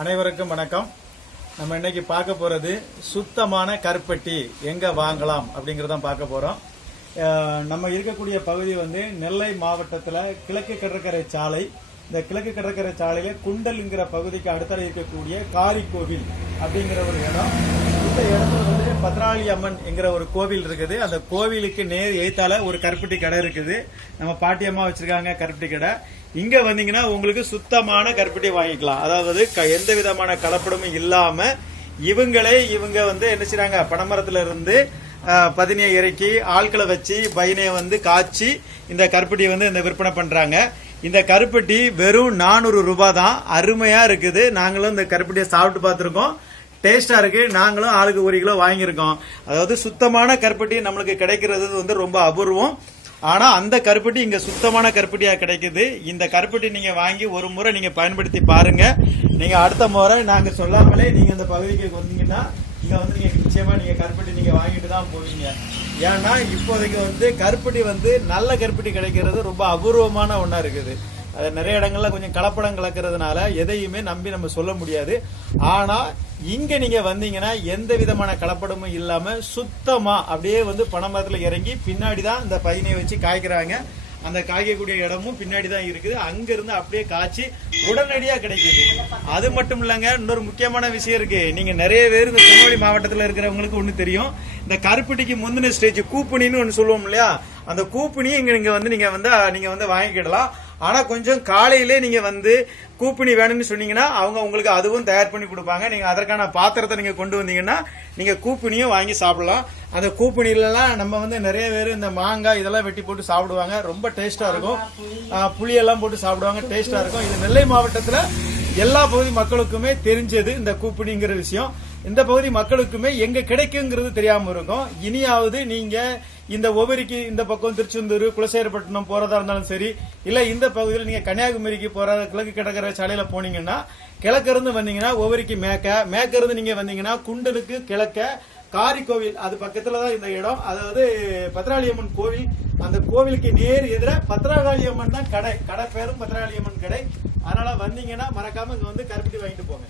அனைவருக்கும் வணக்கம். நம்ம இன்னைக்கு பார்க்க போறது சுத்தமான கருப்பட்டி. எங்க வாங்கலாம் அப்படிங்கறத பார்க்க போறோம். நம்ம இருக்கக்கூடிய பகுதி வந்து நெல்லை மாவட்டத்தில் கிழக்கு கடற்கரை சாலை. இந்த கிழக்கு கடற்கரை சாலையில குண்டல்ங்கிற பகுதிக்கு அடுத்தல இருக்கக்கூடிய காரி கோவில் அப்படிங்கிற ஒரு இடம். இந்த இடத்துல பத்ராளி அம்மன் என்கிற ஒரு கோவில் இருக்குது. அந்த கோவிலுக்கு நேர் எய்த்தால ஒரு கருப்பட்டி கடை இருக்குது. நம்ம பாட்டியம்மா வச்சிருக்காங்க கருப்பட்டி கடை. இங்க வந்தீங்கன்னா உங்களுக்கு சுத்தமான கருப்பட்டி வாங்கிக்கலாம். அதாவது க- எந்த விதமான கலப்படமும் இல்லாம இவங்களே இவங்க வந்து என்ன செய்றாங்க? பனமரத்துல இருந்து பதினியை இறக்கி ஆட்களை வச்சு பையனையை வந்து காய்ச்சி இந்த கருப்பட்டியை வந்து இந்த விற்பனை பண்றாங்க. இந்த கருப்பட்டி வெறும் நானூறு ரூபாய் தான். அருமையா இருக்குது. நாங்களும் இந்த கருப்பட்டியை சாப்பிட்டு பார்த்துருக்கோம். டேஸ்டா இருக்கு. நாங்களும் ஆளுக்கு ஒரு கிலோ வாங்கியிருக்கோம். அதாவது சுத்தமான கருப்பட்டி நம்மளுக்கு கிடைக்கிறது வந்து ரொம்ப அபூர்வம். ஆனா அந்த கருப்பட்டி இங்க சுத்தமான கருப்பட்டியா கிடைக்குது. இந்த கருப்பட்டி நீங்க வாங்கி ஒரு முறை நீங்க பயன்படுத்தி பாருங்க. நீங்க அடுத்த முறை நாங்க சொல்லாமலே நீங்க இந்த பகுதிக்கு வந்தீங்கன்னா இங்க வந்து நீங்க நிச்சயமா நீங்க கருப்பட்டி நீங்க வாங்கிட்டு தான் போவீங்க. ஏன்னா இப்போதைக்கு வந்து கருப்பட்டி வந்து நல்ல கருப்பட்டி கிடைக்கிறது ரொம்ப அபூர்வமான ஒன்றா இருக்குது. நிறைய இடங்கள்ல கொஞ்சம் கலப்படம் கலக்கிறதுனால எதையுமே நம்பி நம்ம சொல்ல முடியாது. ஆனா இங்க நீங்க வந்தீங்கன்னா எந்த விதமான கலப்படமும் இல்லாம சுத்தமா அப்படியே வந்து பனைமரத்துல இறங்கி பின்னாடி தான் இந்த பையனை வச்சு காய்க்கிறாங்க. அந்த காய்க்கக்கூடிய இடமும் பின்னாடி தான் இருக்குது. அங்க இருந்து அப்படியே காய்ச்சி உடனடியா கிடைக்குது. அது மட்டும் இல்லைங்க இன்னொரு முக்கியமான விஷயம் இருக்கு. நீங்க நிறைய பேர் இந்த திருநெல்வேலி மாவட்டத்துல இருக்கிறவங்களுக்கு ஒண்ணு தெரியும். இந்த கருப்பட்டிக்கு முந்தின ஸ்டேஜ் கூப்பணின்னு ஒண்ணு சொல்லுவோம் இல்லையா? அந்த கூப்பணி இங்க நீங்க வந்து நீங்க வந்து நீங்க வந்து வாங்கிக்கிடலாம். ஆனா கொஞ்சம் காலையிலே நீங்க வந்து கூப்பணி வேணும்னு சொன்னீங்கன்னா அவங்க உங்களுக்கு அதுவும் தயார் பண்ணி கொடுப்பாங்க. நீங்க அதற்கான பாத்திரத்தை நீங்க கொண்டு வந்தீங்கன்னா நீங்க கூப்பணியும் வாங்கி சாப்பிடலாம். அந்த கூப்பணிலலாம் நம்ம வந்து நிறைய பேர் இந்த மாங்காய் இதெல்லாம் வெட்டி போட்டு சாப்பிடுவாங்க. ரொம்ப டேஸ்டா இருக்கும். புளியெல்லாம் போட்டு சாப்பிடுவாங்க. டேஸ்டா இருக்கும். இது நெல்லை மாவட்டத்துல எல்லா பகுதி மக்களுக்குமே தெரிஞ்சது இந்த கூப்பணிங்கிற விஷயம். இந்த பகுதி மக்களுக்குமே எங்க கிடைக்குங்கிறது தெரியாம இருக்கும். இனியாவது நீங்க இந்த ஒவ்வொருக்கு இந்த பக்கம் திருச்செந்தூர் குலசேரப்பட்டினம் போறதா இருந்தாலும் சரி இல்ல இந்த பகுதியில் நீங்க கன்னியாகுமரிக்கு போற கிழக்கு கடற்கரை சாலையில போனீங்கன்னா கிழக்கு இருந்து வந்தீங்கன்னா ஒவ்வொருக்கு மேக்க மேக்க இருந்து நீங்க வந்தீங்கன்னா குண்டலுக்கு கிழக்க காரி கோவில் அது பக்கத்துல தான் இந்த இடம். அதாவது பத்ராளியம்மன் கோவில். அந்த கோவிலுக்கு நேர் எதிர பத்ராகாளியம்மன் தான் கடை. கடை பேரும் பத்ராளியம்மன் கடை. அதனால வந்தீங்கன்னா மறக்காம இங்க வந்து கருப்பிட்டு வாங்கிட்டு போங்க.